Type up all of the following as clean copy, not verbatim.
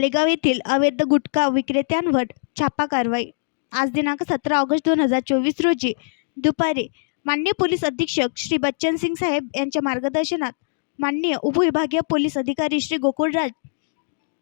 आलेगाव येथील अवैध गुटखा विक्रेत्यांवर छापा कारवाई। आज दिनांक 17 ऑगस्ट 2024 रोजी दुपारी माननीय पोलीस अधीक्षक श्री बच्चन सिंग साहेब यांच्या मार्गदर्शनात माननीय उपविभागीय पोलीस अधिकारी श्री गोकुळराज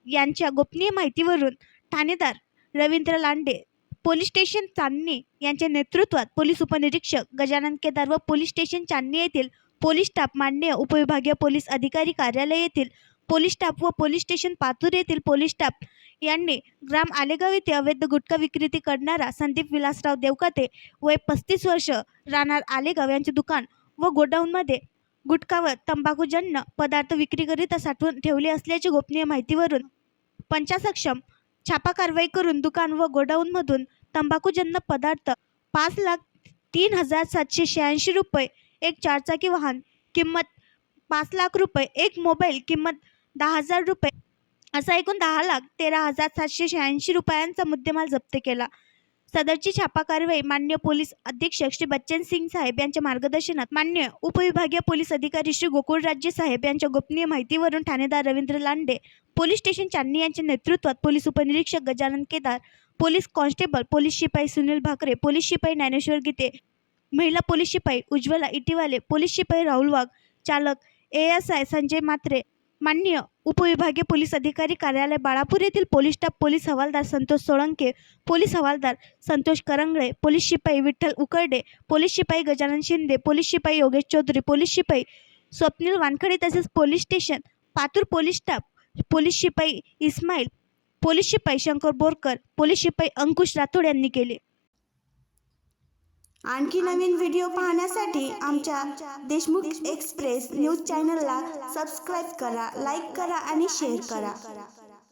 यांच्या गोपनीय माहितीवरून ठाणेदार रवींद्र लांडे, पोलीस स्टेशन चांदणी यांच्या नेतृत्वात पोलीस उपनिरीक्षक गजानन केदार व पोलीस स्टेशन चांदणी येथील पोलीस स्टाफ, माननीय उपविभागीय पोलीस अधिकारी कार्यालय येथील पोलीस स्टाफ व पोलीस स्टेशन पातूर येथील पोलीस स्टाफ यांनी ग्राम आलेगाव येथे अवैध गुटखा विक्री करणारा संदीप विलासराव देवकाते वय 35 वर्ष राहणार आलेगाव यांचे दुकान व गोडाऊनमध्ये गुटखा व तंबाखूजन्य पदार्थ विक्रीकरिता साठवून ठेवले असल्याची गोपनीय माहितीवरून पंचासक्षम छापा कारवाई करून दुकान व गोडाऊनमधून तंबाखूजन्य पदार्थ 5,03,786 रुपये, एक चारचाकी वाहन किंमत 5 लाख रुपये, एक मोबाईल किंमत 10,000 रुपये असा एकूण 10,13,786 रुपयांचा मुद्देमाल जप्त केला। सदरची छापा कारवाई माननीय पोलीस अधीक्षक श्री बच्चन सिंग साहेब यांच्या मार्गदर्शनात माननीय उपविभागीय पोलीस अधिकारी श्री गोकुळराज साहेब यांच्या गोपनीय माहितीवरून ठाणेदार रवींद्र लांडे, पोलीस स्टेशन चांदणी यांच्या नेतृत्वात पोलीस उपनिरीक्षक Gajanan Kedar, police constable police शिपाई सुनील भाकरे, पोलीस शिपाई ज्ञानेश्वर गीते, महिला पोलीस शिपाई उज्ज्वला इटीवाले, पोलीस शिपाई राहुल वाघ, चालक ASI संजय मात्रे, माननीय उपविभागीय पोलीस अधिकारी कार्यालय बाळापूर येथील पोलीस स्टाफ, पोलीस हवालदार संतोष सोळंके, पोलीस हवालदार संतोष करंगळे, पोलीस शिपाई विठ्ठल उकरडे, पोलीस शिपाई गजानन शिंदे, पोलीस शिपाई योगेश चौधरी, पोलीस शिपाई स्वप्नील वानखडे तसेच police station Patur police staff, police शिपाई इस्माईल, पोलीस शिपाई शंकर बोरकर, पोलीस शिपाई अंकुश राठोड यांनी केले। आणखी नवीन व्हिडिओ पाहण्यासाठी आमच्या देशमुख एक्सप्रेस न्यूज चॅनलला सबस्क्राईब करा, लाईक करा आणि शेअर करा।